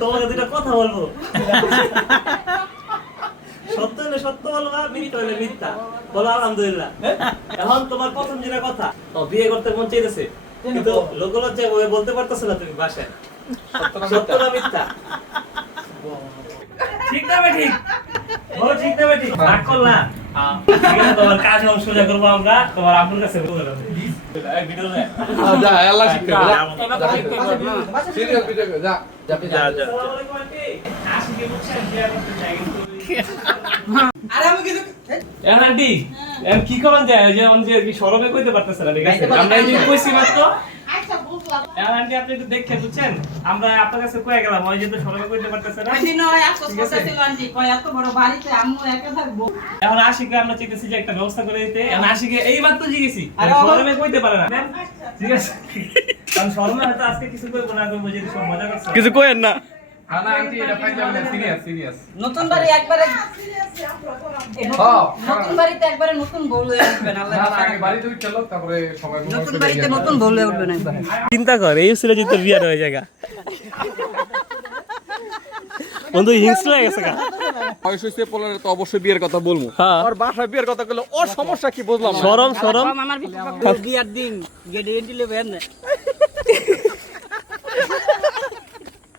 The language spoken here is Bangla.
তোমাকে দুটো কথা বলবো, সত্য হলে সত্য বলবা, মিথ্যা হলে মিথ্যা বলো। আলহামদুলিল্লাহ। এখন তোমার প্রথম যেটা কথা, বিয়ে করতে মন চাইতেছে, কিন্তু লোকলজ্জায় বলতে পারতেছো না তুমি বাসায়, সত্য না মিথ্যা? ঠিক না ভাই? ঠিক বলো, ঠিক না ভাই? ঠিক রাগ করলা? ঠিক আছে, তোমার কাজ এখন সোজা করবো আমরা, তোমার আপুর কাছে বলে দেবো। এই ভিডিও নে। যা আল্লাহ শিক্ষা যা সিরিয়াল ভিডিও যা যা যা আসসালামু আলাইকুম আন্টি। আশিকে বুঝছেন শেয়ার করতে চাই কিন্তু আরে আমি কিছু এখন আন্টি এখন কি করেন যায়, ওই যে আমি যে কি শরমে কইতে পারতেছ না, ঠিক আছে? আমরা এই যে কইছি মাত্র। আচ্ছা বুঝলাম। এখন আন্টি আপনি একটু দেখে বুঝছেন, আমরা আপনার কাছে কয়ে গেলাম, ওই যে তো শরমে কইতে পারতেছ না। আন্টি নয় আফসোস করতেছিল আন্টি, কয় এত বড় বাড়িতে আম্মু একা থাকবো। এখন আশিকে আমরা চাইতেছি যে একটা ব্যবস্থা করে দিতে। এখন আশিকে এইবার তো জিগেছি, আরে শরমে কইতে পারে না, ঠিক আছে? কারণ শরমে হয়তো আজকে কিছু কইবো না, কইবো যে সব মজা করছে। কিছু কইেন না। না আন্টি এটা ফাইনাল না সিরিয়াস সিরিয়াস নতুন বাড়ি একবারে হ্যাঁ নতুন বাড়িতে একবারে নতুন বউ হয়ে উঠবেন আল্লাহ। না না আগে বাড়িতে চলো তারপরে সবাই নতুন বাড়িতে নতুন বউ হয়ে উঠবেন একবার। চিন্তা কর, এই ছিল যে তোর বিয়ার হয়ে জায়গা। বন্ধু হিংস্র হয়ে গেছে গা। বয়স হইছে পোলারে তো অবশ্যই বিয়ের কথা বলবো। হ্যাঁ। আর বাসায় বিয়ের কথা কইলে ওর সমস্যা কি বুঝলাম না। শরম শরম আমার বিয়ার দিন গেডি এন্টি লেবেন না।